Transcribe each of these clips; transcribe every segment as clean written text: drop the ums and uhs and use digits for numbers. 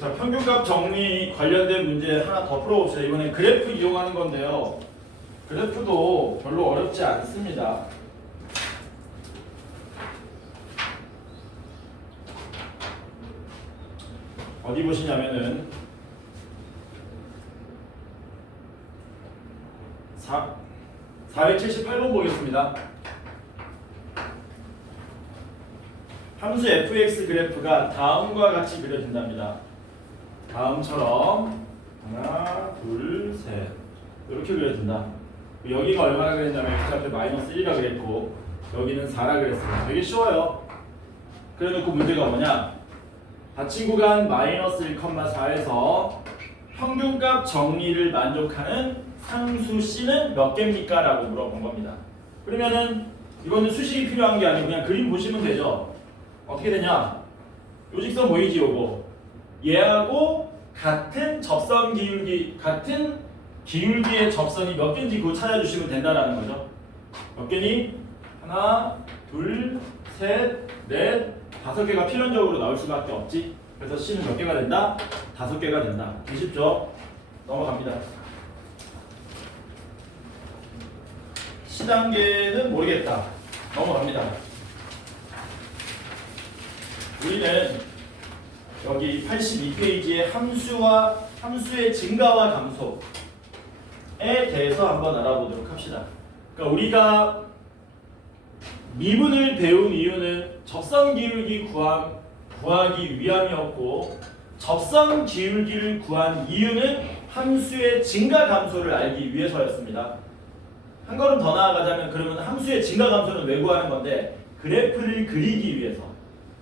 자, 평균값 정리 관련된 문제 하나 더 풀어봅시다. 이번엔 그래프 이용하는 건데요. 그래프도 별로 어렵지 않습니다. 어디 보시냐면은 478번 보겠습니다. 함수 fx 그래프가 다음과 같이 그려진답니다. 다음처럼 하나, 둘, 셋 이렇게 그려진다. 여기가 얼마나 그랬냐면 x 앞에 마이너스 1가 그랬고 여기는 4라 그랬어요. 되게 쉬워요. 그래놓고 문제가 뭐냐, 닫힌 구간 마이너스 1,4에서 평균값 정리를 만족하는 상수 C는 몇 개입니까? 라고 물어본 겁니다. 그러면은 이거는 수식이 필요한 게 아니고 그냥 그림 보시면 되죠. 어떻게 되냐, 요직선 보이지 요거, 얘하고 같은 접선 기울기, 같은 기울기의 접선이 몇 개인지 그거 찾아주시면 된다라는 거죠. 몇 개니? 하나, 둘, 셋, 넷, 5개가 필연적으로 나올 수밖에 없지. 그래서 C는 몇 개가 된다? 5개가 된다. 쉽죠? 넘어갑니다. C 단계는 모르겠다. 넘어갑니다. 우리는 여기 82페이지의 함수의 증가와 감소에 대해서 한번 알아보도록 합시다. 그러니까 우리가 미분을 배운 이유는 접선 기울기 구하기 위함이었고, 접선 기울기를 구한 이유는 함수의 증가 감소를 알기 위해서였습니다. 한 걸음 더 나아가자면 그러면 함수의 증가 감소는 왜 구하는 건데, 그래프를 그리기 위해서.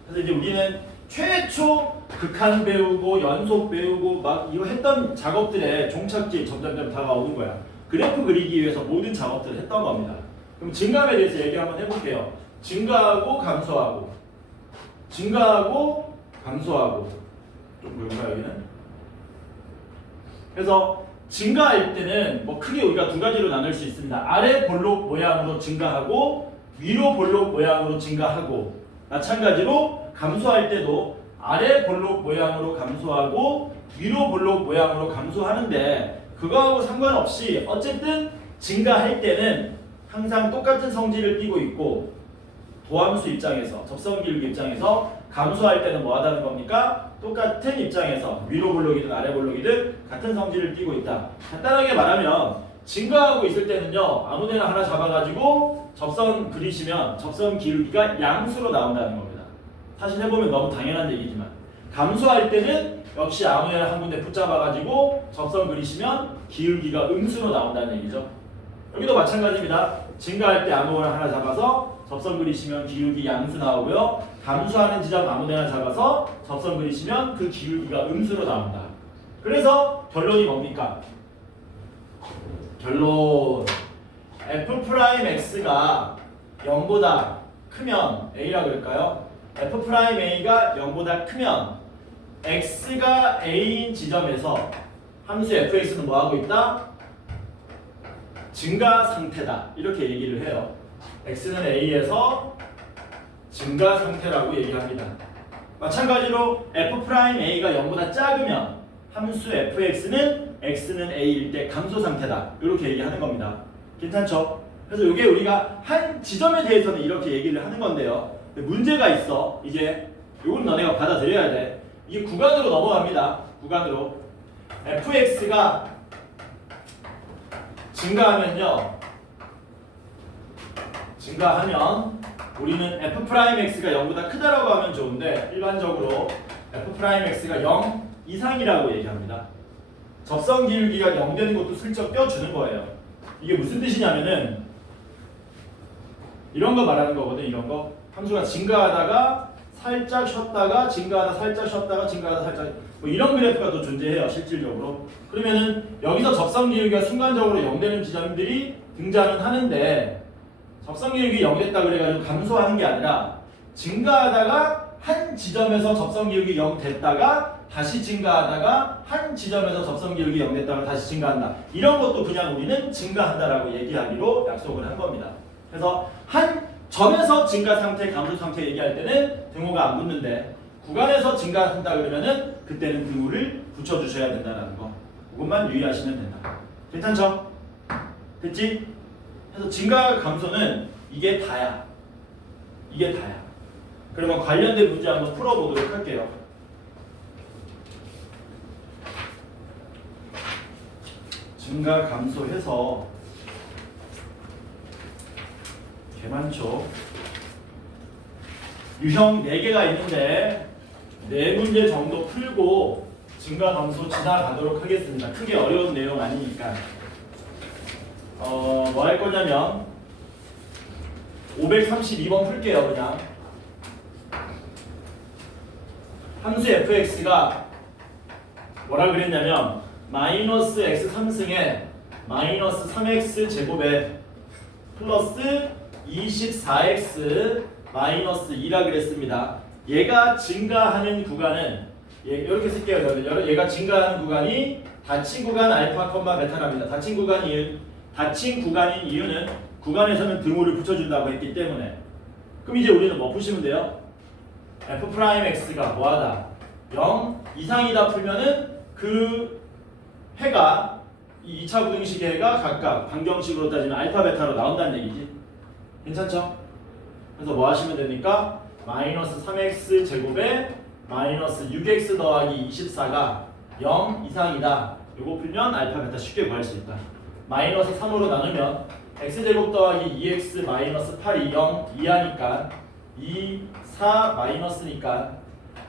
그래서 이제 우리는 최초 극한 배우고 연속 배우고 막 이거 했던 작업들의 종착지에 점점점 다가오는 거야. 그래프 그리기 위해서 모든 작업들을 했던 겁니다. 그럼 증감에 대해서 얘기 한번 해볼게요. 증가하고 감소하고, 증가하고 감소하고, 좀 뭐인가 여기는? 그래서 증가할 때는 뭐 크게 우리가 두 가지로 나눌 수 있습니다. 아래 볼록 모양으로 증가하고 위로 볼록 모양으로 증가하고, 마찬가지로 감소할 때도 아래 볼록 모양으로 감소하고 위로 볼록 모양으로 감소하는데, 그거하고 상관없이 어쨌든 증가할 때는 항상 똑같은 성질을 띠고 있고, 도함수 입장에서, 접선 기울기 입장에서 감소할 때는 뭐 하다는 겁니까? 똑같은 입장에서 위로 볼록이든 아래 볼록이든 같은 성질을 띠고 있다. 간단하게 말하면 증가하고 있을 때는요, 아무데나 하나 잡아가지고 접선 그리시면 접선 기울기가 양수로 나온다는 겁니다. 사실 해보면 너무 당연한 얘기지만, 감소할 때는 역시 아무데나 한 군데 붙잡아가지고 접선 그리시면 기울기가 음수로 나온다는 얘기죠. 여기도 마찬가지입니다. 증가할 때 아무거나 하나 잡아서 접선 그리시면 기울기 양수 나오고요. 감소하는 지점 아무데나 잡아서 접선 그리시면 그 기울기가 음수로 나온다. 그래서 결론이 뭡니까? 결론, f'x가 0보다 크면 A라 그럴까요? f'A가 0보다 크면 x가 A인 지점에서 함수 fx는 뭐하고 있다? 증가 상태다. 이렇게 얘기를 해요. x는 A에서 증가 상태라고 얘기합니다. 마찬가지로 f'A가 0보다 작으면 함수 fx는 x는 A일 때 감소 상태다. 이렇게 얘기하는 겁니다. 괜찮죠? 그래서 이게 우리가 한 지점에 대해서는 이렇게 얘기를 하는 건데요. 문제가 있어. 이게 이건 너네가 받아들여야 돼. 이게 구간으로 넘어갑니다. 구간으로. fx가 증가하면 우리는 f'x가 0보다 크다라고 하면 좋은데, 일반적으로 f'x가 0 이상이라고 얘기합니다. 접선 기울기가 0 되는 것도 슬쩍 껴주는 거예요. 이게 무슨 뜻이냐면은 이런 거 말하는 거거든. 이런 거. 함수가 증가하다가 살짝 쉬었다가 증가하다 살짝 쉬었다가 증가하다 살짝, 뭐 이런 그래프가 또 존재해요. 실질적으로. 그러면은 여기서 접선 기울기가 순간적으로 0 되는 지점들이 등장은 하는데, 접선 기울기 0 됐다 그래가지고 감소하는 게 아니라 증가하다가 한 지점에서 접선 기울기 0 됐다가 다시 증가하다가 한 지점에서 접선 기울기 0 됐다가 다시 증가한다. 이런 것도 그냥 우리는 증가한다라고 얘기하기로 약속을 한 겁니다. 그래서 한 점에서 증가 상태, 감소 상태 얘기할 때는 등호가 안 붙는데, 구간에서 증가한다 그러면은 그때는 등호를 붙여주셔야 된다는 거. 그것만 유의하시면 된다. 괜찮죠? 됐지? 그래서 증가 감소는 이게 다야. 이게 다야. 그러면 관련된 문제 한번 풀어보도록 할게요. 증가 감소해서 개 많죠. 유형 4개가 있는데 4문제 정도 풀고 증가 감소 지나가도록 하겠습니다. 크게 어려운 내용 아니니까. 뭐 할 거냐면 532번 풀게요. 그냥 함수 fx가 뭐라 그랬냐면 마이너스 x 3승에 마이너스 3x 제곱에 플러스 24x 마이너스 2라 그랬습니다. 얘가 증가하는 구간은 이렇게 쓸게요. 여러분. 얘가 증가하는 구간이 닫힌 구간 알파, 베타랍니다. 닫힌 구간인 이유는 구간에서는 등호를 붙여준다고 했기 때문에. 그럼 이제 우리는 뭐 푸시면 돼요? f'x가 뭐하다? 0 이상이다 풀면은 그 해가 이 2차 부등식의 해가 각각 방정식으로 따지면 알파, 베타로 나온다는 얘기지. 괜찮죠? 그래서 뭐 하시면 됩니까? 마이너스 3x 제곱에 마이너스 6x 더하기 24가 0 이상이다. 요거 풀면 알파, 베타 쉽게 구할 수 있다. 마이너스 3으로 나누면 x제곱 더하기 2x 마이너스 8이 0 이하니까 2, 4 마이너스니까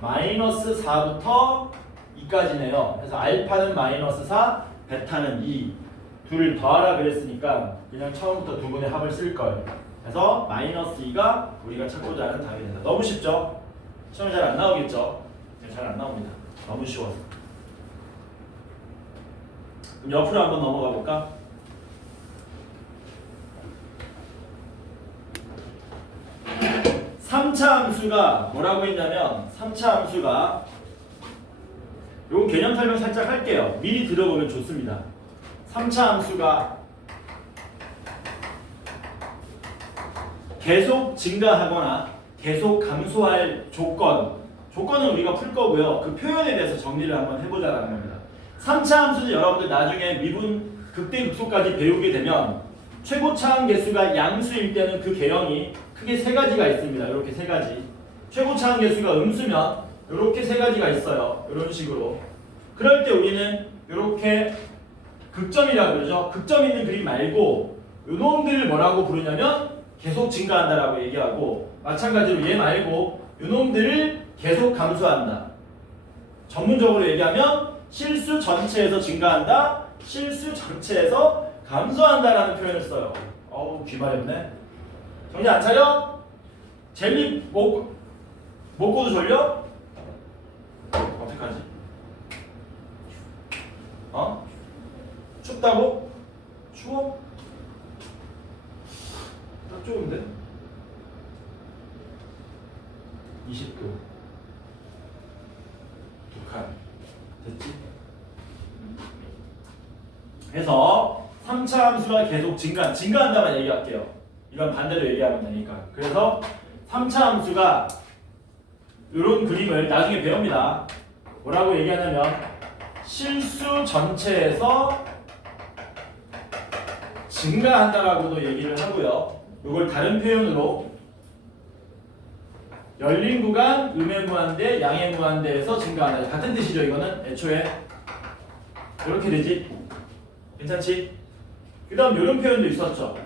마이너스 4부터 2까지네요. 그래서 알파는 마이너스 4, 베타는 2. 둘을 더하라 그랬으니까 그냥 처음부터 두 분의 합을 쓸 거예요. 그래서 마이너스 2가 우리가 찾고자 하는 답이 된다. 너무 쉽죠? 시험에 잘 안 나오겠죠? 잘 안 나옵니다. 너무 쉬워서. 그럼 옆으로 한번 넘어가 볼까? 삼차 함수가 뭐라고 했냐면 3차 함수가 요건 개념 설명 살짝 할게요. 미리 들어보면 좋습니다. 3차 함수가 계속 증가하거나 계속 감소할 조건은 우리가 풀 거고요. 그 표현에 대해서 정리를 한번 해보자라는 겁니다. 3차 함수는 여러분들 나중에 미분 극대극소까지 배우게 되면 최고차항 개수가 양수일 때는 그 개형이 크게 3가지가 있습니다. 이렇게 3가지. 최고차항 개수가 음수면 이렇게 3가지가 있어요. 이런 식으로. 그럴 때 우리는 이렇게 극점이라고 그러죠. 극점 있는 그림 말고 요놈들을 뭐라고 부르냐면 계속 증가한다라고 얘기하고, 마찬가지로 얘 말고 요놈들을 계속 감소한다. 전문적으로 얘기하면 실수 전체에서 증가한다, 실수 전체에서 감소한다라는 표현을 써요. 어우 귀 마렵네. 정신 안 차려? 젤리 먹고도 졸려? 어떡하지? 춥다고? 추워? 딱 좋은데? 20도. 독한. 됐지? 해서 3차 함수가 계속 증가한다만 얘기할게요. 이건 반대로 얘기하면 되니까. 그래서 3차 함수가 이런 그림을 나중에 배웁니다. 뭐라고 얘기하냐면 실수 전체에서 증가한다라고도 얘기를 하고요. 이걸 다른 표현으로 열린 구간, 음의 무한대, 양의 무한대에서 증가한다. 같은 뜻이죠. 이거는 애초에 이렇게 되지. 괜찮지? 그 다음 이런 표현도 있었죠.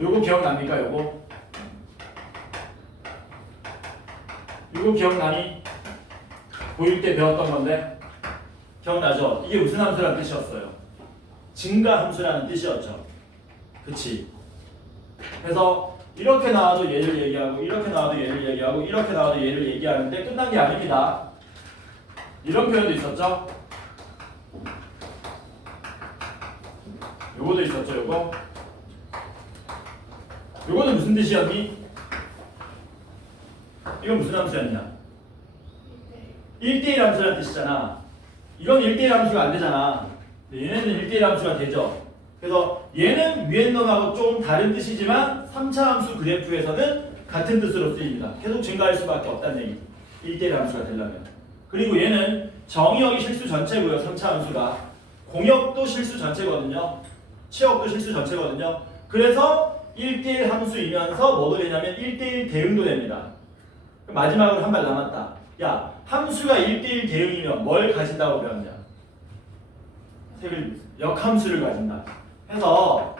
요거 기억납니까? 요거 기억나니? 고1 때 배웠던 건데 기억나죠? 이게 무슨 함수라는 뜻이었어요? 증가 함수라는 뜻이었죠. 그치? 그래서 이렇게 나와도 얘를 얘기하고, 이렇게 나와도 얘를 얘기하고, 이렇게 나와도 얘를 얘기하는데 끝난 게 아닙니다. 이런 표현도 있었죠? 요거도 있었죠. 요거는 무슨 뜻이었니? 이건 무슨 함수였냐? 1대1 함수라는 뜻이잖아. 이건 1대1 함수가 안 되잖아. 얘네는 1대1 함수가 되죠. 그래서 얘는 위에 놈하고 조금 다른 뜻이지만 3차 함수 그래프에서는 같은 뜻으로 쓰입니다. 계속 증가할 수밖에 없다는 얘기. 1대1 함수가 되려면. 그리고 얘는 정의역이 실수 전체고요. 3차 함수가. 공역도 실수 전체거든요. 치역도 실수 전체거든요. 그래서 1대1 함수이면서 뭐도 되냐면 1대1 대응도 됩니다. 마지막으로 한 발 남았다. 야, 함수가 1대1 대응이면 뭘 가진다고 배웠냐? 역함수를 가진다. 해서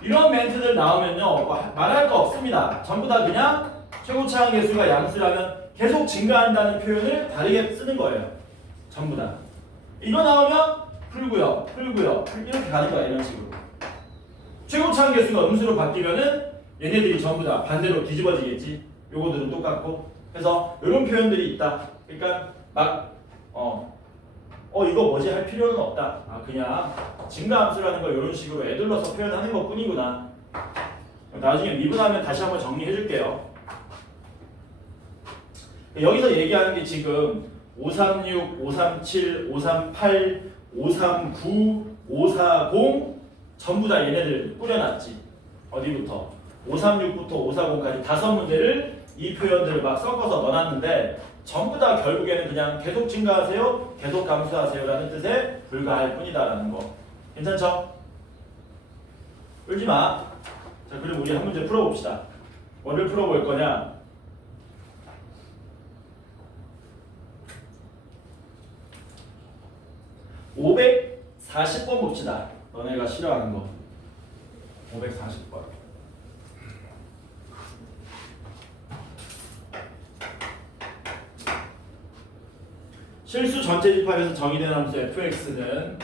이런 멘트들 나오면요, 말할 거 없습니다. 전부 다 그냥 최고차항 계수가 양수라면 계속 증가한다는 표현을 다르게 쓰는 거예요. 전부 다. 이거 나오면 풀고요, 이렇게 가는 거야. 이런 식으로. 최고차항 계수가 음수로 바뀌면은 얘네들이 전부 다 반대로 뒤집어지겠지. 요거들은 똑같고. 그래서 이런 표현들이 있다. 그러니까 막 이거 뭐지 할 필요는 없다. 그냥 증가함수라는 걸 이런 식으로 애둘러서 표현하는 것뿐이구나. 나중에 미분하면 다시 한번 정리해 줄게요. 여기서 얘기하는 게 지금 536, 537, 538, 539, 540 전부 다 얘네들 뿌려놨지. 어디부터? 536부터 540까지 5문제를 이 표현들을 막 섞어서 넣어놨는데 전부 다 결국에는 그냥 계속 증가하세요, 계속 감소하세요라는 뜻에 불과할 뿐이다라는 거. 괜찮죠? 울지 마. 자, 그럼 우리 한 문제 풀어봅시다. 뭐를 풀어볼 거냐? (540번) 봅시다. 너네가 싫어하는 거. 540번. 실수 전체 집합에서 정의된 함수 fx는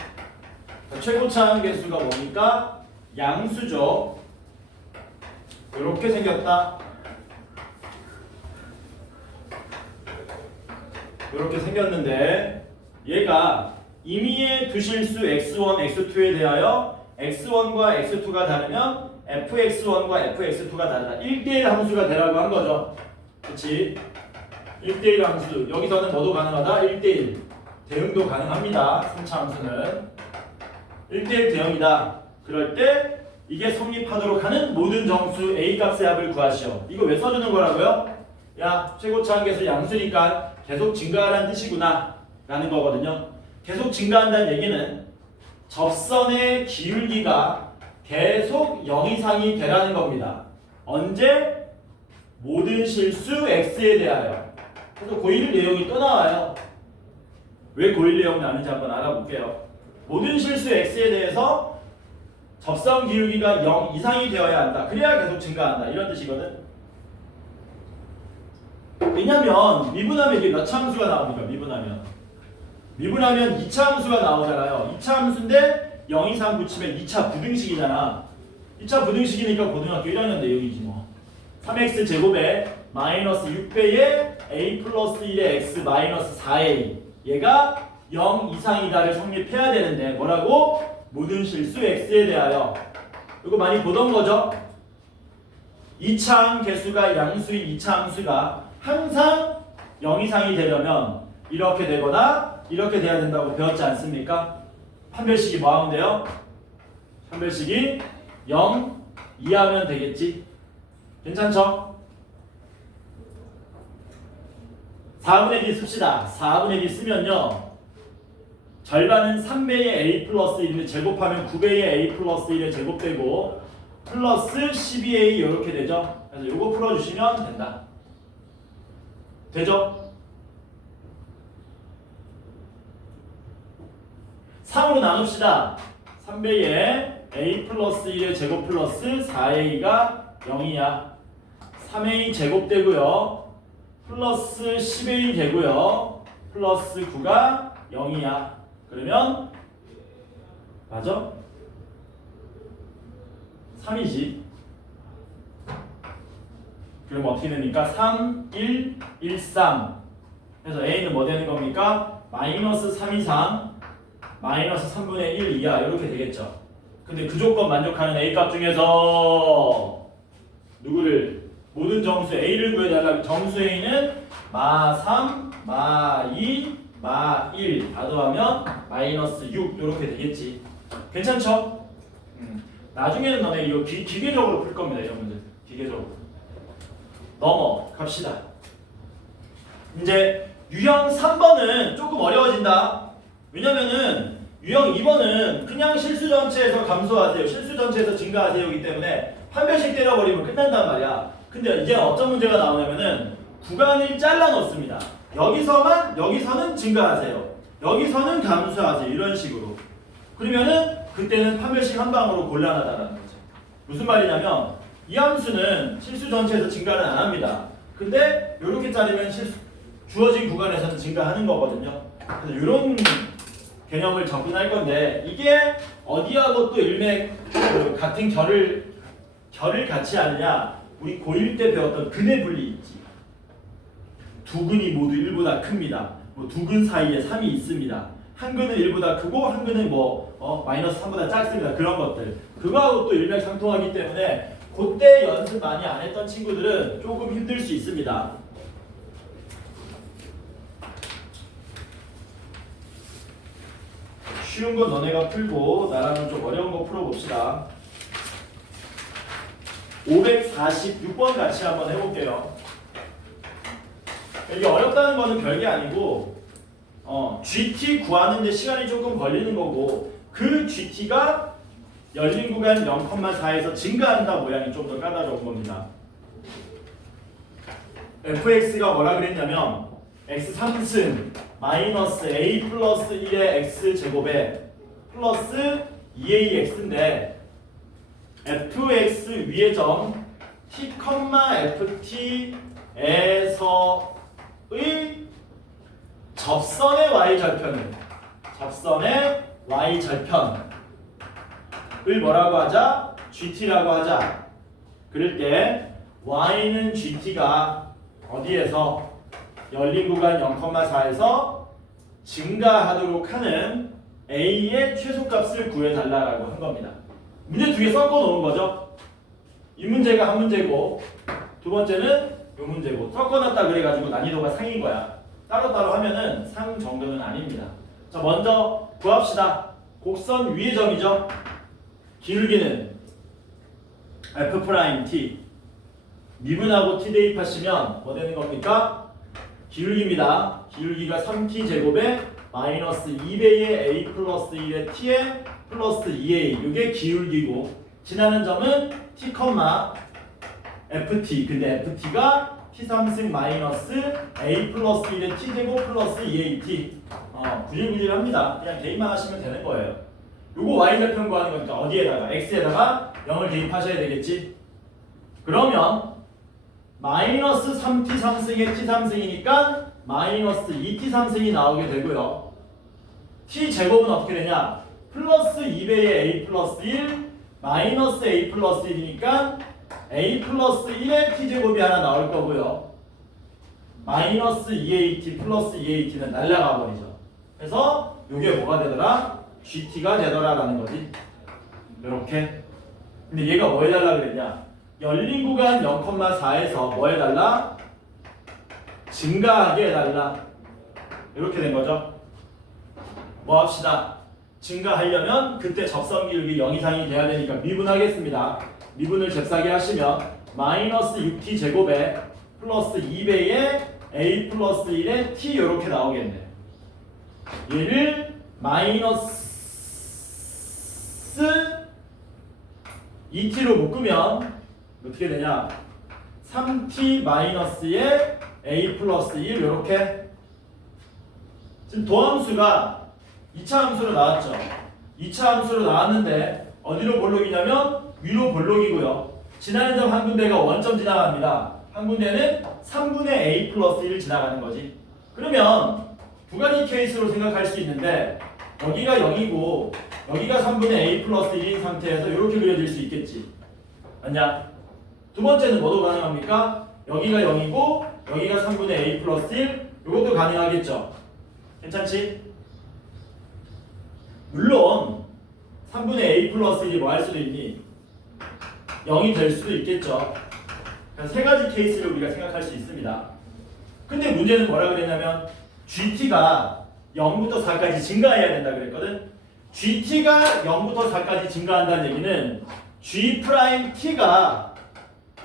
최고차항 개수가 뭡니까? 양수죠. 이렇게 생겼다. 이렇게 생겼는데 얘가 임의의 두 실수 x1, x2에 대하여 x1과 x2가 다르면 fx1과 fx2가 다르다. 1대1 함수가 되라고 한 거죠. 그렇지? 1대1 함수. 여기서는 뭐도 가능하다? 1대1 대응도 가능합니다. 3차 함수는 1대1 대응이다. 그럴 때 이게 성립하도록 하는 모든 정수 A 값의 합을 구하시오. 이거 왜 써주는 거라고요? 야, 최고차항 계수 양수니까 계속 증가하라는 뜻이구나 라는 거거든요. 계속 증가한다는 얘기는 접선의 기울기가 계속 0 이상이 되라는 겁니다. 언제? 모든 실수 x에 대하여. 그래서 고1 내용이 또 나와요. 왜 고1 내용이 나는지 한번 알아볼게요. 모든 실수 x에 대해서 접선 기울기가 0 이상이 되어야 한다. 그래야 계속 증가한다. 이런 뜻이거든. 왜냐면 미분하면 이게 몇 차 함수가 나옵니까? 미분하면 2차 함수가 나오잖아요. 2차 함수인데 0 이상 붙이면 2차 부등식이잖아. 2차 부등식이니까 고등학교 1학년 내용이지 뭐. 3x 제곱에 마이너스 6배의 a 플러스 1의 x 마이너스 4a 얘가 0 이상이다를 성립해야 되는데 뭐라고? 모든 실수 x에 대하여. 이거 많이 보던 거죠? 2차 개수가 양수인 2차 함수가 항상 0 이상이 되려면 이렇게 되거나 이렇게 돼야 된다고 배웠지 않습니까? 판별식이 뭐 하면 돼요? 판별식이 0 이하면 되겠지? 괜찮죠? 4분의 b 씁시다. 4분의 b 쓰면요 절반은 3배의 a 플러스 1을 제곱하면 9배의 a 플러스 1의 제곱되고 플러스 12a 이렇게 되죠. 그래서 이거 풀어주시면 된다. 되죠? 3으로 나눕시다. 3배의 a 플러스 1의 제곱 플러스 4a가 0이야. 3a 제곱되고요. 플러스 10a 되고요. 플러스 9가 0이야. 그러면 맞아? 3이지. 그럼 어떻게 됩니까? 3, 1, 1, 3. 그래서 a는 뭐 되는 겁니까? 마이너스 3 이상 마이너스 3분의 1 이하 이렇게 되겠죠. 근데 그 조건 만족하는 a 값 중에서 누구를? 모든 정수 a를 구해달라. 정수 a는 마 3, 마 2, 마 1 다 더하면 마이너스 6 이렇게 되겠지. 괜찮죠? 나중에는 너네 이거 기계적으로 풀 겁니다. 이런 문제 기계적으로. 넘어갑시다. 이제 유형 3번은 조금 어려워진다. 왜냐면은 유형 2번은 그냥 실수 전체에서 감소하세요, 실수 전체에서 증가하세요이기 때문에 한 별씩 때려버리면 끝난단 말이야. 근데 이제 어떤 문제가 나오냐면은 구간을 잘라 놓습니다. 여기서는 증가하세요, 여기서는 감소하세요, 이런 식으로. 그러면은 그때는 한 별씩 한 방으로 곤란하다는 거죠. 무슨 말이냐면 이 함수는 실수 전체에서 증가는 안 합니다. 근데 이렇게 자르면 주어진 구간에서는 증가하는 거거든요. 그래서 이런 개념을 접근할 건데, 이게 어디하고 또 같은 결을 같이 하느냐, 우리 고1 때 배웠던 근의 분리 있지. 두 근이 모두 1보다 큽니다. 두 근 사이에 3이 있습니다. 한 근은 1보다 크고 한 근은 마이너스 3보다 작습니다. 그런 것들. 그거하고 또 일맥상통하기 때문에 그때 연습 많이 안 했던 친구들은 조금 힘들 수 있습니다. 쉬운 건 너네가 풀고 나랑은 좀 어려운 거 풀어봅시다. 546번 같이 한번 해볼게요. 이게 어렵다는 거는 별게 아니고 GT 구하는데 시간이 조금 걸리는 거고, 그 GT가 열린 구간 0,4에서 증가한다 모양이 좀 더 까다로운 겁니다. fx가 뭐라 그랬냐면 x 3승 마이너스 a 플러스 1의 x제곱에 플러스 2ax인데 fx 위의 점 t, ft에서의 접선의 y절편을 뭐라고 하자? gt라고 하자. 그럴 때 y는 gt가 어디에서 열린 구간 0,4에서 증가하도록 하는 a의 최소값을 구해달라고 한 겁니다. 문제 두 개 섞어 놓은 거죠. 이 문제가 한 문제고 두 번째는 이 문제고, 섞어놨다 그래가지고 난이도가 상인 거야. 따로따로 하면은 상 정도는 아닙니다. 자, 먼저 구합시다. 곡선 위의 점이죠. 기울기는 f't. 미분하고 t 대입하시면 뭐 되는 겁니까? 기울기입니다. 기울기가 3t 제곱에 마이너스 2배의 a 플러스 1의 t에 플러스 2a. 이게 기울기고, 지나는 점은 t, ft. 근데 ft가 t3승 마이너스 a 플러스 1의 t 제곱 플러스 2at. 구질구질합니다. 그냥 대입만 하시면 되는 거예요. 요거 y절편 구하는 거니까 어디에다가? x에다가 0을 대입하셔야 되겠지. 그러면 마이너스 3t 3승의 t 3승이니까 마이너스 2t 3승이 나오게 되고요. t 제곱은 어떻게 되냐? 플러스 2배의 a 플러스 1 마이너스 a 플러스 1이니까 a 플러스 1의 t 제곱이 하나 나올 거고요. 마이너스 2at 플러스 2at는 날라가 버리죠. 그래서 이게 뭐가 되더라? gt가 되더라라는 거지. 이렇게. 근데 얘가 뭐 해달라 그랬냐? 열린 구간 0,4에서 뭐 해달라? 증가하게 해달라. 이렇게 된 거죠. 뭐 합시다. 증가하려면 그때 접선 기울기 0 이상이 돼야 되니까 미분하겠습니다. 미분을 잽싸게 하시면 마이너스 6t 제곱에 플러스 2배의 a 플러스 1의 t 이렇게 나오겠네. 얘를 마이너스 2t로 묶으면 어떻게 되냐? 3t 마이너스의 a 플러스 1 이렇게. 지금 도함수가 2차 함수로 나왔죠. 2차 함수로 나왔는데 어디로 볼록이냐면 위로 볼록이고요. 지나는 점 한 군데가 원점 지나갑니다. 한 군데는 3분의 a 플러스 1 지나가는 거지. 그러면 두 가지 케이스로 생각할 수 있는데, 여기가 0이고 여기가 3분의 a 플러스 1인 상태에서 이렇게 그려질 수 있겠지. 맞냐? 두 번째는 뭐도 가능합니까? 여기가 0이고 여기가 3분의 a 플러스 1. 이것도 가능하겠죠. 괜찮지? 물론 3분의 a 플러스 1이 뭐 할 수도 있니? 0이 될 수도 있겠죠. 그래서 세 가지 케이스를 우리가 생각할 수 있습니다. 근데 문제는 뭐라 그랬냐면 GT가 0부터 4까지 증가해야 된다 그랬거든. GT가 0부터 4까지 증가한다는 얘기는 G'T가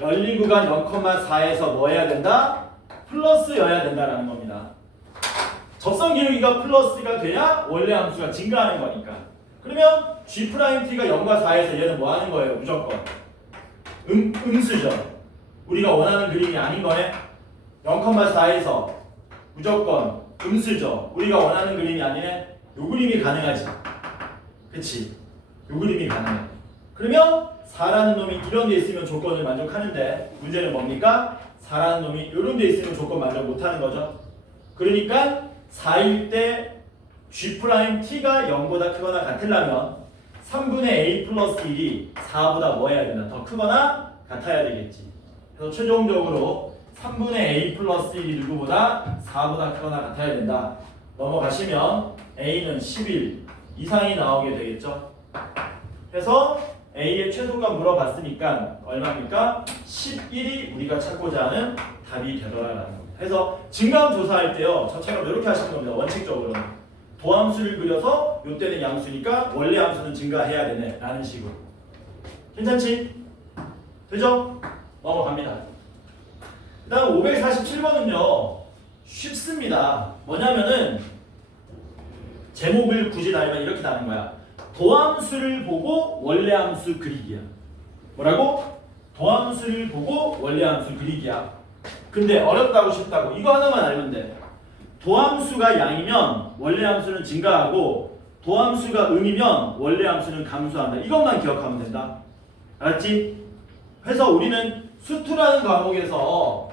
열린 구간 0,4에서 뭐 해야 된다? 플러스여야 된다라는 겁니다. 접선 기울기가 플러스가 돼야 원래 함수가 증가하는 거니까. 그러면 G'T가 0과 4에서 얘는 뭐 하는 거예요? 무조건 음수죠. 우리가 원하는 그림이 아닌 거네. 0,4에서 무조건 음수죠. 우리가 원하는 그림이 아니네. 요 그림이 가능하지. 그치? 요 그림이 가능해. 그러면 4라는 놈이 이런 데 있으면 조건을 만족하는데 문제는 뭡니까? 4라는 놈이 이런 데 있으면 조건 만족 못하는 거죠. 그러니까 4일 때 G'T가 0보다 크거나 같으려면 3분의 A 플러스 1이 4보다 뭐 해야 된다? 더 크거나 같아야 되겠지. 그래서 최종적으로 3분의 A 플러스 1이 누구보다 4보다 크거나 같아야 된다. 넘어가시면 A는 11 이상이 나오게 되겠죠. 그래서 A의 최소값 물어봤으니까 얼마입니까? 11이 우리가 찾고자 하는 답이 되더라라는 겁니다. 그래서 증가함 조사할 때요. 저처럼 이렇게 하시는 겁니다. 원칙적으로. 도함수를 그려서 요때는 양수니까 원래 함수는 증가해야 되네 라는 식으로. 괜찮지? 되죠? 넘어갑니다. 그 다음 547번은요 쉽습니다. 뭐냐면은 제목을 굳이 달면 이렇게 다는 거야. 도함수를 보고 원래 함수 그리기야. 뭐라고? 도함수를 보고 원래 함수 그리기야. 근데 어렵다고 쉽다고 이거 하나만 알면 돼. 도함수가 양이면 원래 함수는 증가하고 도함수가 음이면 원래 함수는 감소한다. 이것만 기억하면 된다. 알았지? 그래서 우리는 수투라는 과목에서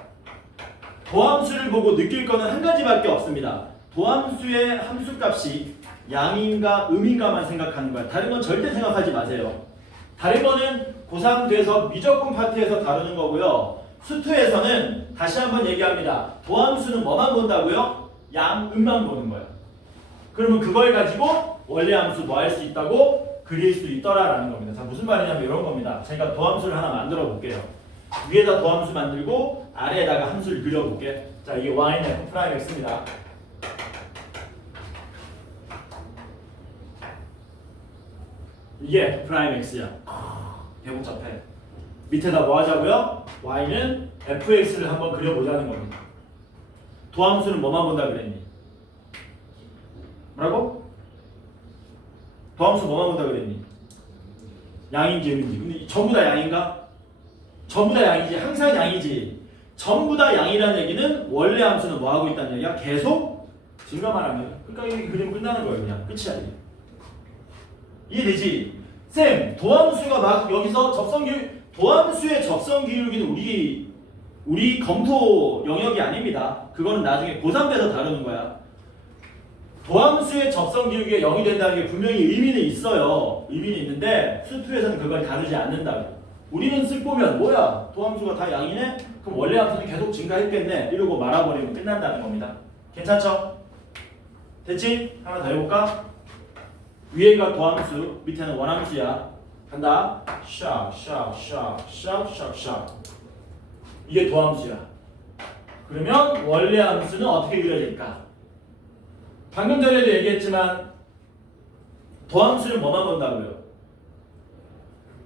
도함수를 보고 느낄 거는 한 가지밖에 없습니다. 도함수의 함수값이 양인가 음인가만 생각하는 거야. 다른 건 절대 생각하지 마세요. 다른 거는 고3 돼서 미적분 파트에서 다루는 거고요. 수투에서는 다시 한번 얘기합니다. 도함수는 뭐만 본다고요? 양, 음만 보는 거예요. 그러면 그걸 가지고 원래 함수 뭐 할 수 있다고? 그릴 수 있더라라는 겁니다. 자, 무슨 말이냐면 이런 겁니다. 제가 도함수를 하나 만들어 볼게요. 위에다 도함수 만들고 아래에다가 함수를 그려볼게. 자, 이게 y는 f'x입니다. 이게 f'x야. 개복잡해. 밑에다 뭐 하자고요? y는 fx를 한번 그려보자는 겁니다. 도함수는 뭐만 본다 그랬니? 뭐라고? 도함수 뭐만 본다 그랬니? 양인지 음인지. 근데 전부 다 양인가? 전부 다 양이지. 항상 양이지. 전부 다 양이라는 얘기는 원래 함수는 뭐 하고 있다는 얘기야? 계속 증가만 하면. 그러니까 이 그림 끝나는 거예요. 그냥 끝이야 이게. 이해되지? 쌤, 도함수가 막 여기서 도함수의 접선 기울기는 우리 검토 영역이 아닙니다. 그거는 나중에 고3 돼서 다루는 거야. 도함수의 접선 기울기가 0이 된다는 게 분명히 의미는 있어요. 의미는 있는데 수투에서는 그걸 다루지 않는다고. 우리는 쓱 보면 뭐야? 도함수가 다 양이네? 그럼 원래 함수는 계속 증가했겠네? 이러고 말아버리면 끝난다는 겁니다. 괜찮죠? 됐지? 하나 더 해볼까? 위에가 도함수, 밑에는 원함수야. 간다. 샵. 이게 도함수야. 그러면 원래 함수는 어떻게 그려질까? 방금 전에도 얘기했지만 도함수는 뭐만 본다고요?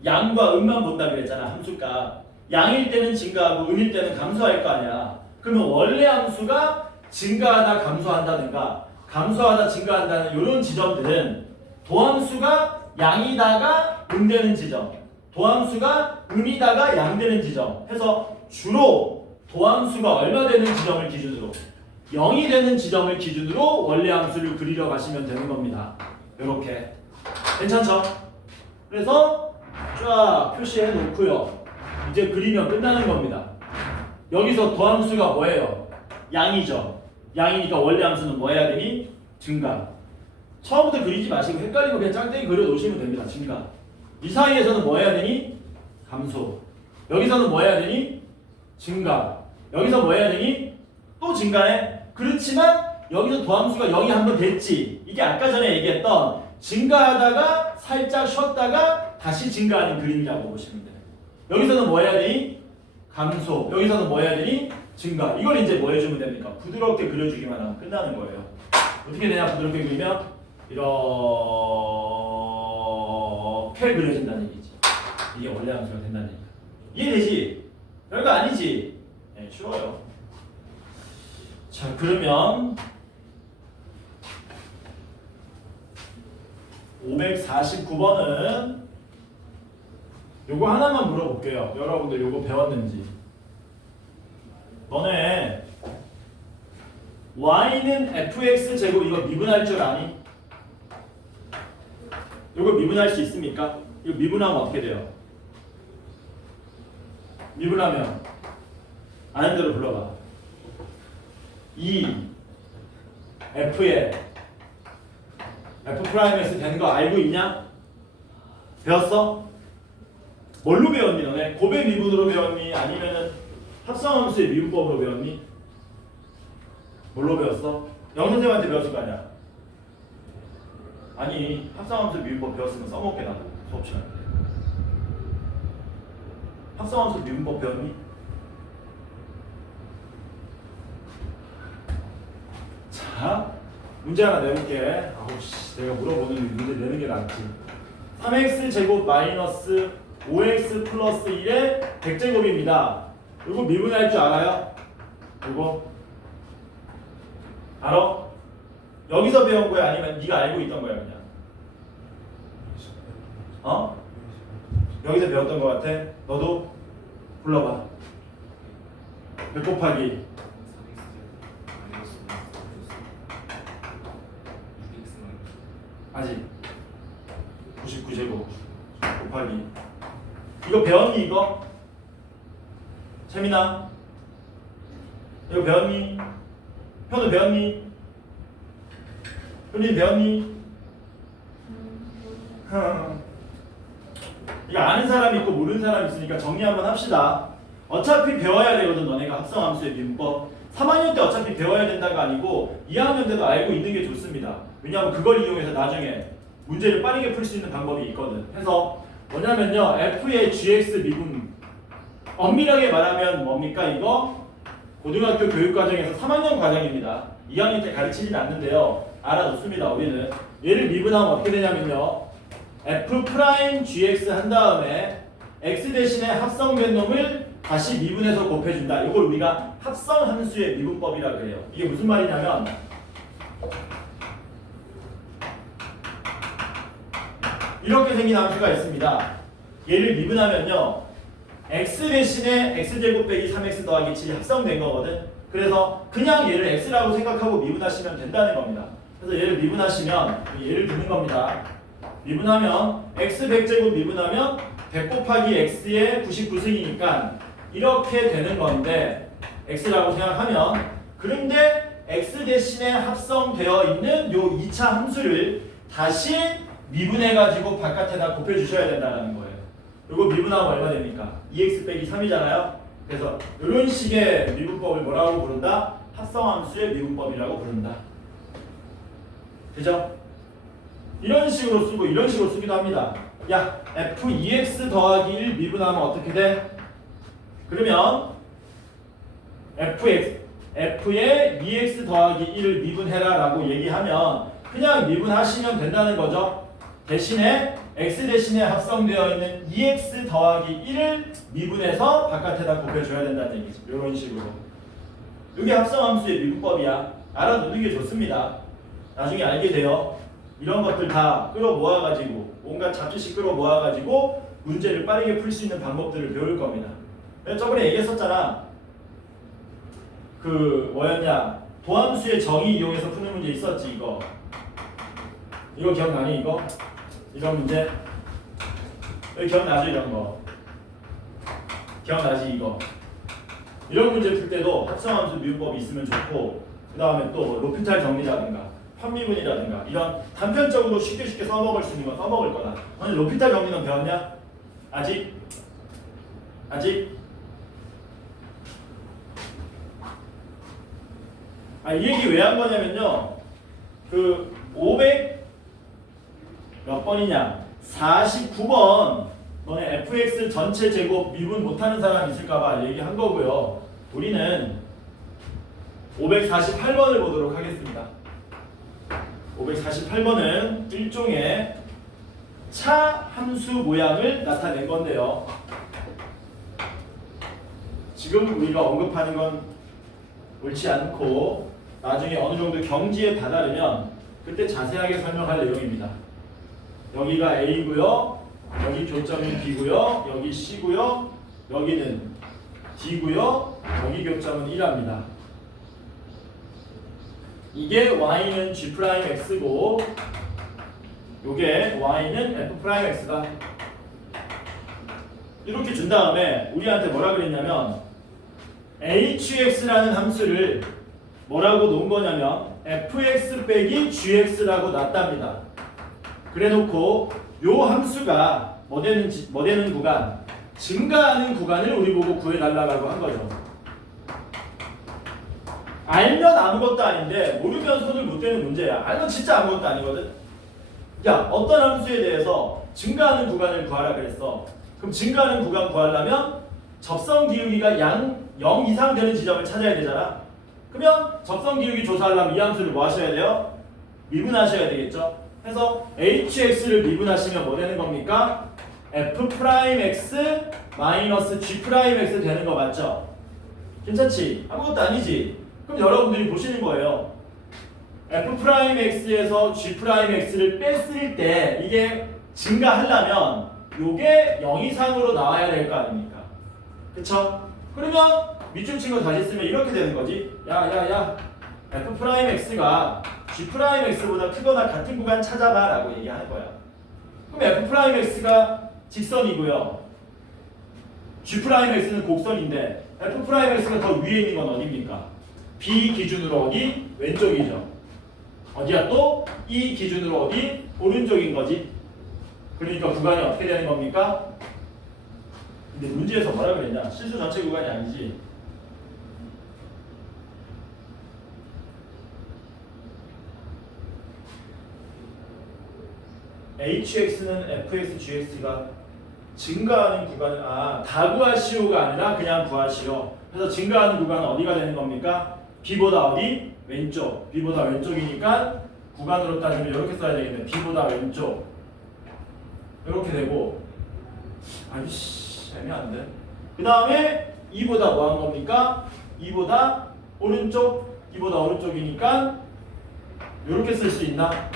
양과 음만 본다 그랬잖아. 함수가 양일 때는 증가하고 음일 때는 감소할 거 아니야. 그러면 원래 함수가 증가하다 감소한다든가 감소하다 증가한다는 이런 지점들은 도함수가 양이다가 음되는 지점, 도함수가 음이다가 양되는 지점 해서 주로 도함수가 얼마 되는 지점을 기준으로 0이 되는 지점을 기준으로 원래 함수를 그리려 가시면 되는 겁니다. 이렇게. 괜찮죠? 그래서 쫙 표시해 놓고요. 이제 그리면 끝나는 겁니다. 여기서 도함수가 뭐예요? 양이죠. 양이니까 원래 함수는 뭐 해야 되니? 증가. 처음부터 그리지 마시고 헷갈리고 그냥 짝대기 그려 놓으시면 됩니다. 증가. 이 사이에서는 뭐 해야 되니? 감소. 여기서는 뭐 해야 되니? 증가. 여기서 뭐 해야 되니? 또 증가네. 그렇지만 여기서 도함수가 0이 한번 됐지. 이게 아까 전에 얘기했던 증가하다가 살짝 쉬었다가 다시 증가하는 그림이라고 보시면 돼요. 여기서는 뭐 해야 되니? 감소. 여기서는 뭐 해야 되니? 증가. 이걸 이제 뭐 해주면 됩니까? 부드럽게 그려주기만 하면 끝나는 거예요. 어떻게 되냐? 부드럽게 그리면 이렇게 그려진다는 얘기지. 이게 원래 함수가 된다는 얘기야. 이해되지? 별거 아니지? 네, 쉬워요. 자, 그러면 549번은 요거 하나만 물어볼게요. 여러분들 요거 배웠는지. 너네 y는 fx 제곱 이거 미분할 줄 아니? 요거 미분할 수 있습니까? 이거 미분하면 어떻게 돼요? 미분하면 아는 대로 불러봐. 2 f에 f 프라임에서 되는 거 알고 있냐? 배웠어? 뭘로 배웠니 너네? 곱의 미분으로 배웠니? 아니면은 합성함수의 미분법으로 배웠니? 뭘로 배웠어? 영선생님한테 배웠을 거 아니야? 아니 합성함수 미분법 배웠으면 써먹게 나도 수업 시간에. 합성함수 미분법 배웠니? 자, 문제 하나 내볼게. 아우씨, 내가 물어보는 문제 내는 게 낫지. 3x 제곱 마이너스 5x 플러스 1의 100제곱입니다. 이거 미분할 줄 알아요? 이거 알아? 여기서 배운 거야? 아니면 네가 알고 있던 거야 그냥? 어? 여기서 배웠던 거 같아? 너도? 불러봐. 100 곱하기 아직 99제곱 곱하기 이거 배웠니 이거? 세민아 이거 배웠니? 현우 배웠니? 현이 배웠니? 이거 아는 사람 있고 모르는 사람 있으니까 정리 한번 합시다. 어차피 배워야 되거든 너네가 합성함수의 미분법. 3학년 때 어차피 배워야 된다가 아니고 2학년 때도 알고 있는 게 좋습니다. 왜냐하면 그걸 이용해서 나중에 문제를 빠르게 풀 수 있는 방법이 있거든. 그래서 뭐냐면요, f의 gx 미분 엄밀하게 말하면 뭡니까 이거? 고등학교 교육과정에서 3학년 과정입니다. 2학년 때 가르치진 않는데요. 알아놓습니다. 우리는 얘를 미분하면 어떻게 되냐면요, f 프라임 gx 한 다음에 x 대신에 합성된 놈을 다시 미분해서 곱해준다. 이걸 우리가 합성함수의 미분법이라고 해요. 이게 무슨 말이냐면 이렇게 생긴 함수가 있습니다. 얘를 미분하면요, x 대신에 x제곱 빼기 3x 더하기 7이 합성된 거거든. 그래서 그냥 얘를 x라고 생각하고 미분하시면 된다는 겁니다. 그래서 얘를 미분하시면 얘를 두는 겁니다. 미분하면 x 100제곱 미분하면 100 곱하기 x의 99승이니까 이렇게 되는 건데 x라고 생각하면, 그런데 x 대신에 합성되어 있는 요 2차 함수를 다시 미분해가지고 바깥에다 곱해주셔야 된다는 거예요. 이거 미분하면 얼마 됩니까? 2x 빼기 3이잖아요. 그래서 이런 식의 미분법을 뭐라고 부른다? 합성함수의 미분법이라고 부른다. 그죠? 이런 식으로 쓰고 이런 식으로 쓰기도 합니다. 야, f2x 더하기 1 미분하면 어떻게 돼? 그러면 f의 2x 더하기 1을 미분해라 라고 얘기하면 그냥 미분하시면 된다는 거죠. 대신에 x 대신에 합성되어 있는 2x 더하기 1을 미분해서 바깥에다 곱해줘야 된다는 얘기죠. 이런 식으로. 이게 합성함수의 미분법이야. 알아두는 게 좋습니다. 나중에 알게 돼요. 이런 것들 다 끌어모아가지고, 온갖 잡지식 끌어모아가지고 문제를 빠르게 풀 수 있는 방법들을 배울 겁니다. 내가 저번에 얘기했었잖아. 그 뭐였냐, 도함수의 정의 이용해서 푸는 문제 있었지. 이거 기억나니? 이런 문제 여기 기억나죠? 이런 거 기억나지? 이런 문제 풀 때도 합성함수 미분법이 있으면 좋고, 그 다음에 또 로피탈 정리라든가 편미분이라든가 이런 단편적으로 쉽게 써먹을 수 있는 건 써먹을 거다. 오늘 로피탈 정리는 배웠냐? 아직? 이 얘기 왜 한 거냐면요, 그 500 몇 번이냐? 49번 너네 fx 전체 제곱 미분 못하는 사람 있을까봐 얘기한 거고요. 우리는 548번을 보도록 하겠습니다. 548번은 일종의 차 함수 모양을 나타낸 건데요. 지금 우리가 언급하는 건 옳지 않고 나중에 어느 정도 경지에 다다르면 그때 자세하게 설명할 내용입니다. 여기가 A고요. 여기 교점이 B고요. 여기 C고요. 여기는 D고요. 여기 교점은 1합니다. 이게 Y는 G'X고 요게 Y는 F'X다. 이렇게 준 다음에 우리한테 뭐라 그랬냐면 hx라는 함수를 뭐라고 놓은 거냐면 fx 빼기 gx라고 놨답니다. 그래놓고 요 함수가 뭐 되는 구간, 증가하는 구간을 우리 보고 구해달라고 한 거죠. 알면 아무것도 아닌데 모르면 손을 못 대는 문제야. 알면 진짜 아무것도 아니거든. 야, 어떤 함수에 대해서 증가하는 구간을 구하라 그랬어. 그럼 증가하는 구간 구하려면 접선 기울기가 0 이상 되는 지점을 찾아야 되잖아. 그러면 접선 기울기 조사하려면 이 함수를 뭐 하셔야 돼요? 미분하셔야 되겠죠. 그래서 hx를 미분하시면 뭐 되는 겁니까? f'x 마이너스 g'x 되는 거 맞죠? 괜찮지? 아무것도 아니지? 그럼 여러분들이 보시는 거예요. f'x에서 g'x를 뺐을 때 이게 증가하려면 요게 0 이상으로 나와야 될 거 아닙니까? 그쵸? 그러면 밑줄 친 거 다시 쓰면 이렇게 되는 거지. 야 f'x가 g'x보다 크거나 같은 구간 찾아봐 라고 얘기하는 거야. 그럼 f'x가 직선이고요. g'x는 곡선인데 f'x가 더 위에 있는 건 어디입니까? B 기준으로 어디? 왼쪽이죠. 어디야 또? E 기준으로 어디? 오른쪽인 거지. 그러니까 구간이 어떻게 되는 겁니까? 근데 문제에서 뭐라 그랬냐? 실수 전체 구간이 아니지. hx는 fx, gx가 증가하는 구간은 다 구하시오가 아니라 그냥 구하시오. 그래서 증가하는 구간은 어디가 되는 겁니까? b보다 어디? 왼쪽. b보다 왼쪽이니까 구간으로 따지면 이렇게 써야 되겠네. b보다 왼쪽. 이렇게 되고 아이씨 애매한데. 그 다음에 2보다 뭐 한 겁니까? 2보다 오른쪽, 2보다 오른쪽이니까 이렇게 쓸 수 있나?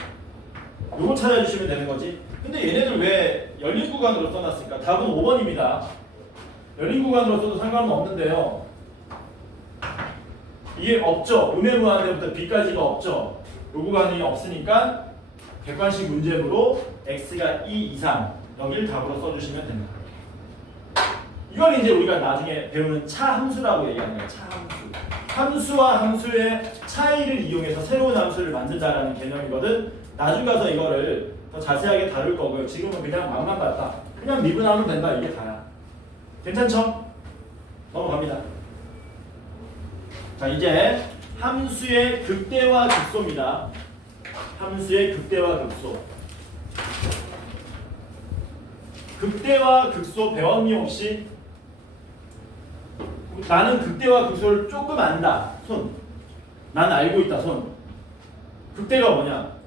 요거 찾아주시면 되는 거지. 근데 얘네들 왜 열린 구간으로 써놨을까? 답은 5번입니다. 열린 구간으로 써도 상관은 없는데요. 이게 없죠. 음의 무한대부터 b까지가 없죠. 요 구간이 없으니까 객관식 문제부로 x가 2 이상 여기를 답으로 써주시면 됩니다. 이걸 이제 우리가 나중에 배우는 차함수라고 얘기하는 거예요. 차함수. 함수와 함수의 차이를 이용해서 새로운 함수를 만든다라는 개념이거든. 나중 가서 이거를 더 자세하게 다룰 거고요. 지금은 그냥 맘만 같다. 그냥 미분하면 된다. 이게 다야. 괜찮죠? 넘어갑니다. 자, 이제 함수의 극대화 극소입니다. 함수의 극대화 극소. 극대화 극소 배웠니 혹시? 나는 극대화 극소를 조금 안다. 손. 난 알고 있다. 손. 극대가 뭐냐?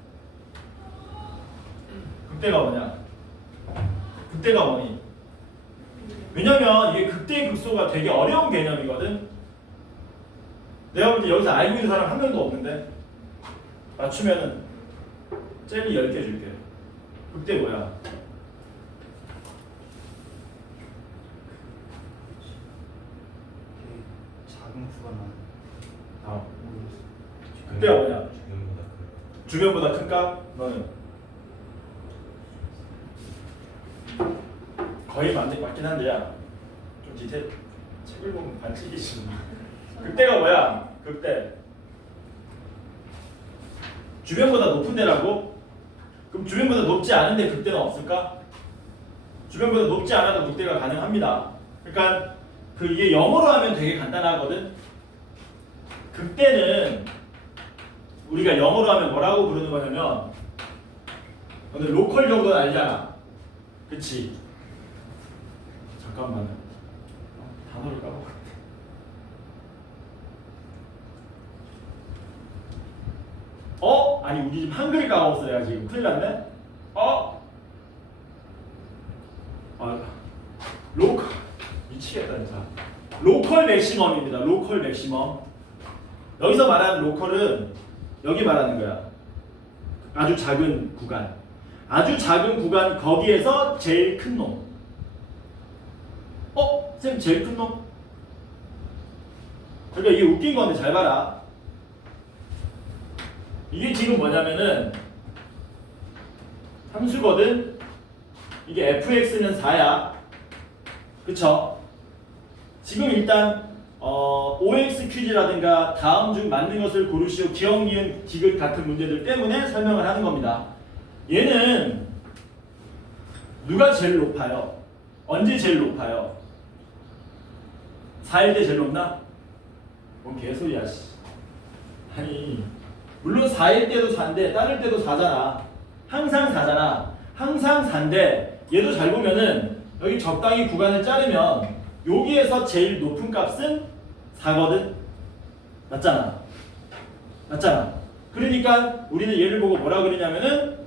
극대가 뭐냐? 극대가 뭐니? 왜냐면 이게 극대 극소가 되게 어려운 개념이거든. 내가 볼 때 여기서 알고 있는 사람 한 명도 없는데 맞추면은 젤리 10개 줄게. 극대 뭐야? 작은 구간 극대가 뭐냐? 주변보다 큰가? 너는? 거의 맞긴 한데 좀 디테일 책을 보면 반칙이지. 극대가 뭐야? 극대 주변보다 높은 데라고? 그럼 주변보다 높지 않은데 극대는 없을까? 주변보다 높지 않아도 극대가 가능합니다. 그러니까 이게 영어로 하면 되게 간단하거든. 극대는 우리가 영어로 하면 뭐라고 부르는 거냐면 오늘 로컬 정도는 알잖아. 그치? 잠깐만 단어를 까먹었네. 아니 우리 집 한글 까먹었어. 내가 지금 큰일 났네. 로컬 미치겠다 진짜. 로컬 맥시멈입니다. 로컬 맥시멈. 여기서 말하는 로컬은 여기 말하는 거야. 아주 작은 구간. 아주 작은 구간 거기에서 제일 큰 놈. 쌤 제일 큰 놈? 그러니까 이게 웃긴 건데 잘 봐라. 이게 지금 뭐냐면은 함수거든. 이게 fx는 4야. 그쵸? 지금 일단 OX 퀴즈라든가 다음 중 맞는 것을 고르시오 기억, 니은, 디귿 같은 문제들 때문에 설명을 하는 겁니다. 얘는 누가 제일 높아요? 언제 제일 높아요? 4일 때 제일 높나? 뭔 개소리야 씨. 아니 물론 4일 때도 4인데 따를 때도 4잖아. 항상 4잖아. 항상 4인데 얘도 잘 보면은 여기 적당히 구간을 자르면 여기에서 제일 높은 값은 4거든. 맞잖아. 맞잖아. 그러니까 우리는 얘를 보고 뭐라 그러냐면은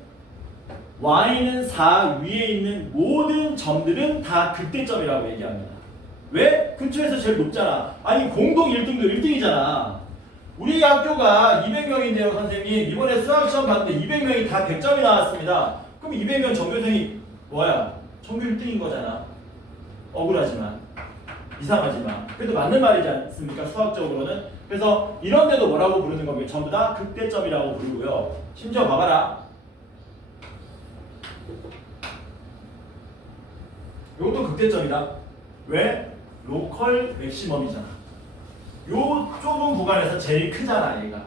y는 4 위에 있는 모든 점들은 다 극대점이라고 얘기합니다. 왜? 근처에서 제일 높잖아. 아니 공동 1등도 1등이잖아. 우리 학교가 200명인데요 선생님. 이번에 수학시험 봤는데 200명이 다 100점이 나왔습니다. 그럼 200명 전교생이 뭐야? 전교 1등인 거잖아. 억울하지만. 이상하지만. 그래도 맞는 말이지 않습니까? 수학적으로는. 그래서 이런 데도 뭐라고 부르는 겁니까? 전부 다 극대점이라고 부르고요. 심지어 봐봐라. 이것도 극대점이다. 왜? 로컬 맥시멈이잖아. 요 좁은 구간에서 제일 크잖아 얘가.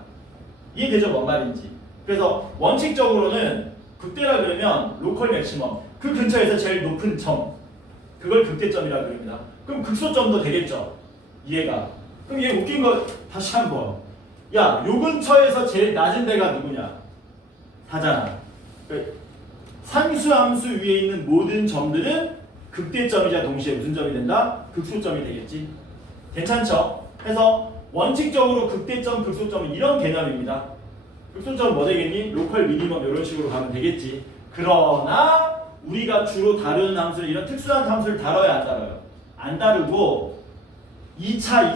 이해되죠? 뭔 말인지. 그래서 원칙적으로는 극대라 그러면 로컬 맥시멈, 그 근처에서 제일 높은 점, 그걸 극대점이라 그럽니다. 그럼 극소점도 되겠죠? 이해가. 그럼 얘 웃긴 거 다시 한번. 야, 요 근처에서 제일 낮은 데가 누구냐? 4잖아. 상수함수 위에 있는 모든 점들은 극대점이자 동시에 무슨 점이 된다? 극소점이 되겠지. 괜찮죠? 그래서 원칙적으로 극대점, 극소점은 이런 개념입니다. 극소점은 뭐 되겠니? 로컬 미니멈 이런 식으로 가면 되겠지. 그러나 우리가 주로 다루는 함수를 이런 특수한 함수를 다뤄야 안 다뤄요? 안 다루고 2차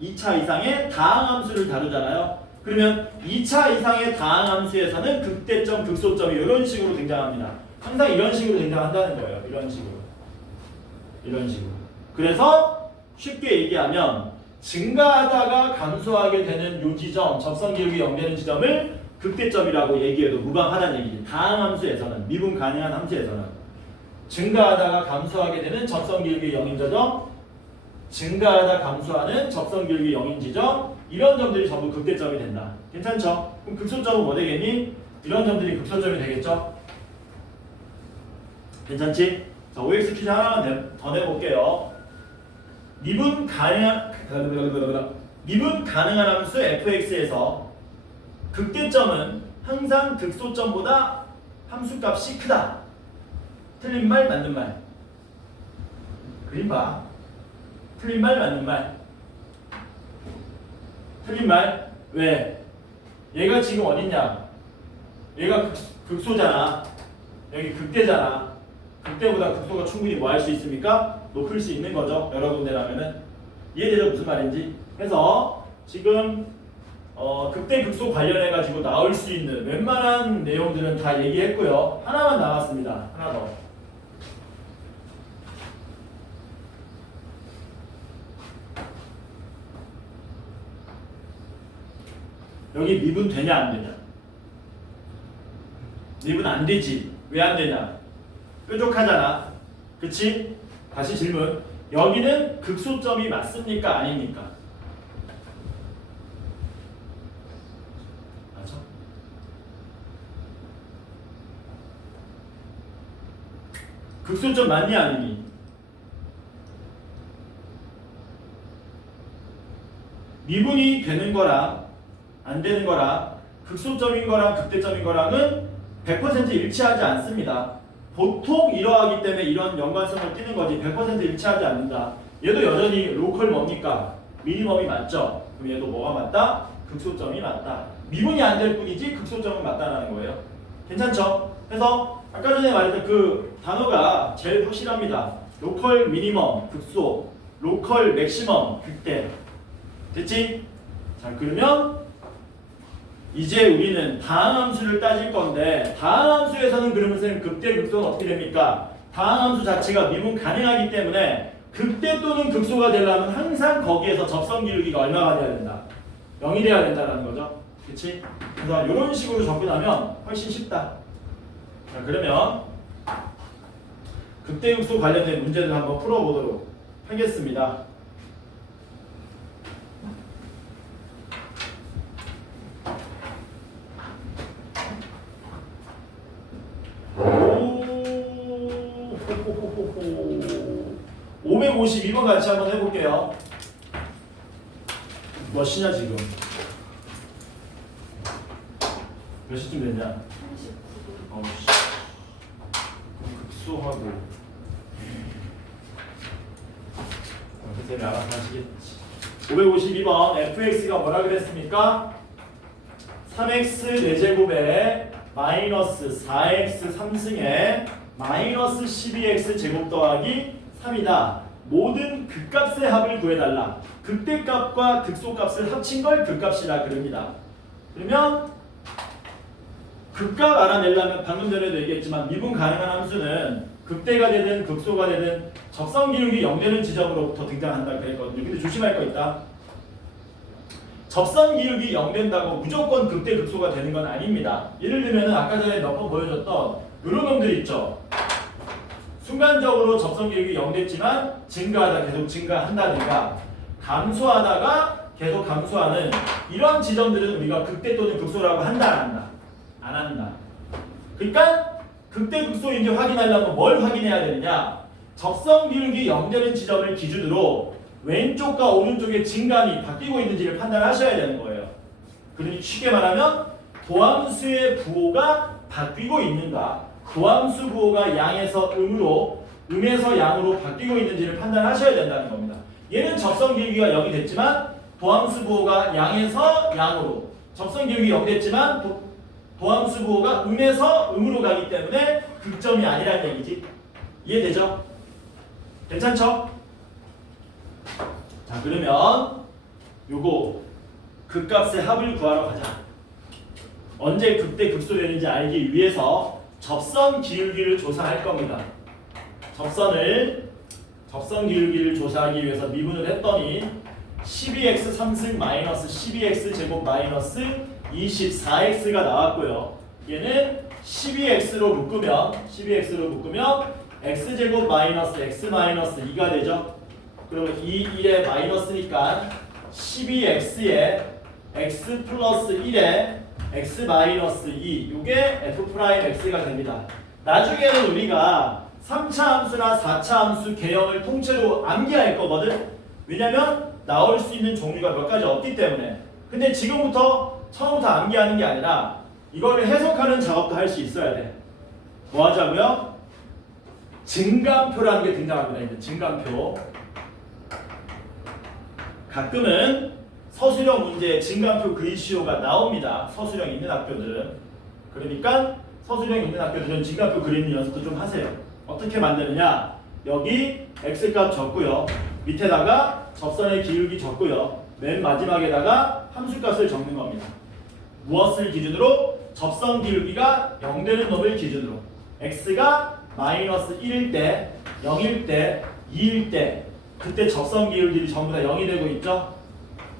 이상의 다항 함수를 다루잖아요. 그러면 2차 이상의 다항 함수에서는 극대점, 극소점이 이런 식으로 등장합니다. 항상 이런 식으로 등장한다는 거예요. 이런 식으로. 그래서 쉽게 얘기하면 증가하다가 감소하게 되는 요 지점, 접선기울기 0되는 지점을 극대점이라고 얘기해도 무방하다는 얘기지. 다항 함수에서는, 미분 가능한 함수에서는 증가하다가 감소하게 되는 접선기울기 0인 지점, 증가하다 감소하는 접선기울기 0인 지점, 이런 점들이 전부 극대점이 된다. 괜찮죠? 그럼 극소점은 뭐 되겠니? 이런 점들이 극소점이 되겠죠? 괜찮지? 자, OX 퀴즈 하나만 더 내볼게요. 미분 가능한 함수 fx에서 극대점은 항상 극소점보다 함수값이 크다. 틀린 말 맞는 말. 그림 봐. 틀린 말 맞는 말. 틀린 말. 왜? 얘가 지금 어딨냐? 얘가 극소잖아. 여기 극대잖아. 극대보다 극소가 충분히 뭐 할 수 있습니까? 높을 수 있는 거죠. 여러 군데라면은. 이해되죠? 무슨 말인지? 그래서 지금 극대 극소 관련해 가지고 나올 수 있는 웬만한 내용들은 다 얘기했고요. 하나만 남았습니다. 하나 더. 여기 미분 되냐 안 되냐? 미분 안 되지. 왜 안 되냐? 뾰족하잖아. 그치? 다시 질문. 여기는 극소점이 맞습니까? 아닙니까? 맞죠? 극소점 맞니 아니니? 미분이 되는 거랑 안 되는 거랑 극소점인 거랑 극대점인 거랑은 100% 일치하지 않습니다. 보통 이러하기 때문에 이런 연관성을 띠는 거지 100% 일치하지 않는다. 얘도 여전히 로컬 뭡니까? 미니멈이 맞죠? 그럼 얘도 뭐가 맞다? 극소점이 맞다. 미분이 안 될 뿐이지 극소점은 맞다라는 거예요. 괜찮죠? 그래서 아까 전에 말했던 그 단어가 제일 확실합니다. 로컬 미니멈 극소, 로컬 맥시멈 극대. 됐지? 자, 그러면 이제 우리는 다항함수를 따질 건데 다항함수에서는 그러면 선생님 극대 극소는 어떻게 됩니까? 다항함수 자체가 미분 가능하기 때문에 극대 또는 극소가 되려면 항상 거기에서 접선 기울기가 얼마가 돼야 된다? 0이 돼야 된다는 거죠. 그치? 그래서 이런 식으로 접근하면 훨씬 쉽다. 자, 그러면 극대 극소 관련된 문제들 한번 풀어보도록 하겠습니다. 오, 552번 같이 한번 해볼게요. 몇 시냐 지금? 몇 시쯤 됐냐? 39분. 어우씨. 극소하고. 선생님이 알아서 하시겠지. 552번 fx가 뭐라 그랬습니까? 3x 4제곱에 마이너스 4x 3승에 마이너스 12x 제곱 더하기 3이다. 모든 극값의 합을 구해달라. 극대값과 극소값을 합친 걸 극값이라 그럽니다. 그러면 극값 알아내려면 방금 전에도 얘기했지만 미분 가능한 함수는 극대가 되든 극소가 되든 접선 기울기 0되는 지점으로부터 등장한다 그랬거든요. 근데 조심할 거 있다. 접선 기울기 0된다고 무조건 극대 극소가 되는 건 아닙니다. 예를 들면 아까 전에 몇 번 보여줬던 이런 놈들 있죠. 순간적으로 접선 기울기 0됐지만 증가하다 계속 증가한다든가 감소하다가 계속 감소하는 이런 지점들은 우리가 극대 또는 극소라고 한다 안 한다? 안 한다. 그러니까 극대 극소인지 확인하려면 뭘 확인해야 되느냐? 접선 기울기 0되는 지점을 기준으로 왼쪽과 오른쪽의 진감이 바뀌고 있는지를 판단하셔야 되는 거예요. 그러니 쉽게 말하면 도함수의 부호가 바뀌고 있는가, 도함수 부호가 양에서 음으로, 음에서 양으로 바뀌고 있는지를 판단하셔야 된다는 겁니다. 얘는 접선 기울기가 0이 됐지만 도함수 부호가 양에서 양으로, 접선 기울기 0 됐지만 도함수 부호가 음에서 음으로 가기 때문에 극점이 아니라는 얘기지. 이해되죠? 괜찮죠? 자, 그러면 요거 극값의 합을 구하러 가자. 언제 극대 극소 되는지 알기 위해서 접선 기울기를 조사할 겁니다. 접선 기울기를 조사하기 위해서 미분을 했더니 12x 3승 마이너스 12x 제곱 마이너스 24x가 나왔고요. 얘는 12x로 묶으면 x제곱 마이너스 x 마이너스 2가 되죠. 그러면 1에 마이너스니까 12x에 x 플러스 1에 x 마이너스 2 요게 f 프라임 x가 됩니다. 나중에는 우리가 3차 함수나 4차 함수 개형을 통째로 암기할 거거든. 왜냐면 나올 수 있는 종류가 몇 가지 없기 때문에. 근데 지금부터 처음부터 암기하는 게 아니라 이거를 해석하는 작업도 할 수 있어야 돼. 뭐 하자고요? 증감표라는 게 등장합니다. 이제 증감표. 가끔은 서술형 문제에 증감표 그리시오가 나옵니다. 서술형 있는 학교들은. 그러니까 서술형 있는 학교들은 증감표 그리는 연습도 좀 하세요. 어떻게 만드느냐? 여기 x값 적고요. 밑에다가 접선의 기울기 적고요. 맨 마지막에다가 함수값을 적는 겁니다. 무엇을 기준으로? 접선 기울기가 0 되는 놈을 기준으로. x가 마이너스 1일 때, 0일 때, 2일 때 그때 접선 기울기를 전부 다 0이 되고 있죠?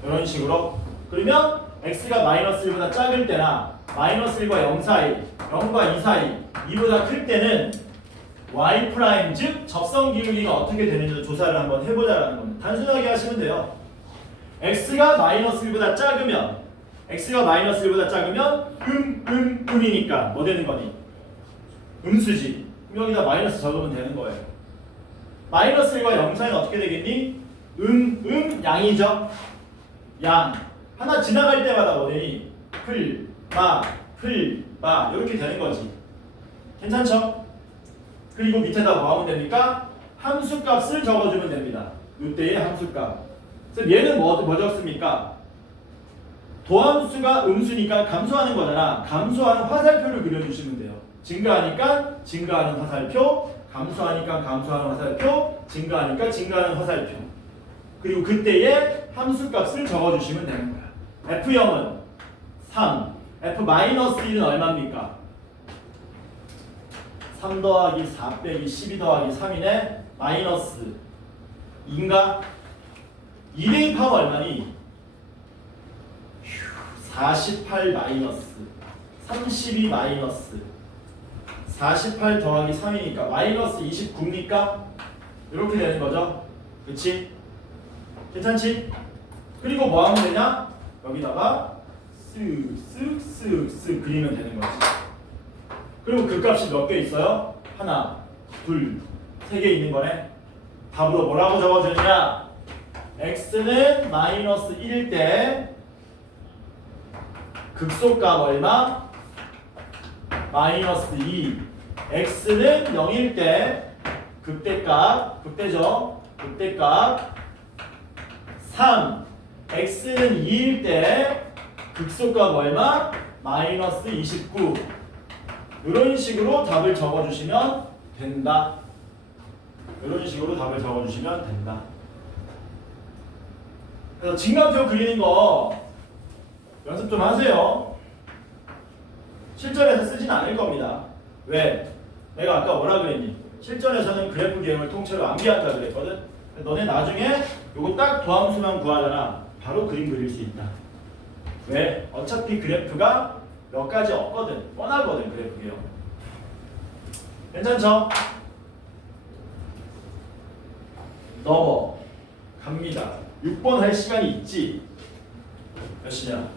이런 식으로. 그러면 x가 마이너스 1보다 작을 때나 마이너스 1과 0 사이, 0과 2 사이, 2보다 클 때는 y 프라임 즉 접선 기울기가 어떻게 되는지도 조사를 한번 해보자라는 겁니다. 단순하게 하시면 돼요. x가 마이너스 1보다 작으면 음이니까 뭐 되는 거니? 음수지. 그럼 여기다 마이너스 적으면 되는 거예요. 마이너스 1과 0 사이는 어떻게 되겠니? 양이죠. 양. 하나 지나갈 때마다 뭐 되니? 풀, 마 이렇게 되는 거지. 괜찮죠? 그리고 밑에다 뭐 하면 됩니까? 함수값을 적어주면 됩니다. 이때의 함수값. 그래서 얘는 뭐 적습니까? 도함수가 음수니까 감소하는 거잖아. 감소하는 화살표를 그려주시면 돼요. 증가하니까 증가하는 화살표, 감소하니까 감소하는 화살표, 증가하니까 증가하는 화살표. 그리고 그때의 함수값을 적어주시면 되는 거야. F0은 3, F-1은 얼마입니까? 3 더하기 4 빼기 12 더하기 3이네 마이너스 2인가? 2의 파워 얼마니? 48 마이너스 32 마이너스 48 더하기 3이니까 마이너스 29입니까? 이렇게 되는 거죠. 그치? 괜찮지? 그리고 뭐 하면 되냐? 여기다가 쓱쓱쓱쓱 그리면 되는 거지. 그리고 그 값이 몇 개 있어요? 하나, 둘, 세 개 있는 거네. 답으로 뭐라고 적어주느냐? x는 마이너스 1일 때 극소값 얼마? 마이너스 2. x는 0일 때 극대값, 극대죠? 극대값 3. x는 2일 때 극소값 얼마? 마이너스 29. 이런 식으로 답을 적어주시면 된다. 이런 식으로 답을 적어주시면 된다. 그래서 증강표 그리는 거 연습 좀 하세요. 실전에서 쓰진 않을 겁니다. 왜? 내가 아까 뭐라 그랬니? 실전에서는 그래프 개형을 통째로 암기한다 그랬거든. 너네 나중에 요거 딱 도함수만 구하잖아. 바로 그림 그릴 수 있다. 왜? 어차피 그래프가 몇 가지 없거든. 뻔하거든 그래프 개형. 괜찮죠? 넘어갑니다. 6번 할 시간이 있지? 몇 시냐?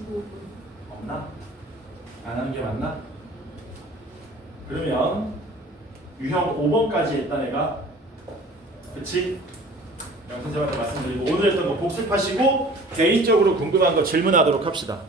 15분. 없나? 안 하는 게 맞나? 그러면 유형 5번까지 했다 내가. 그치? 그냥 선생님한테 말씀드리고 오늘 했던 거 복습하시고 개인적으로 궁금한 거 질문하도록 합시다.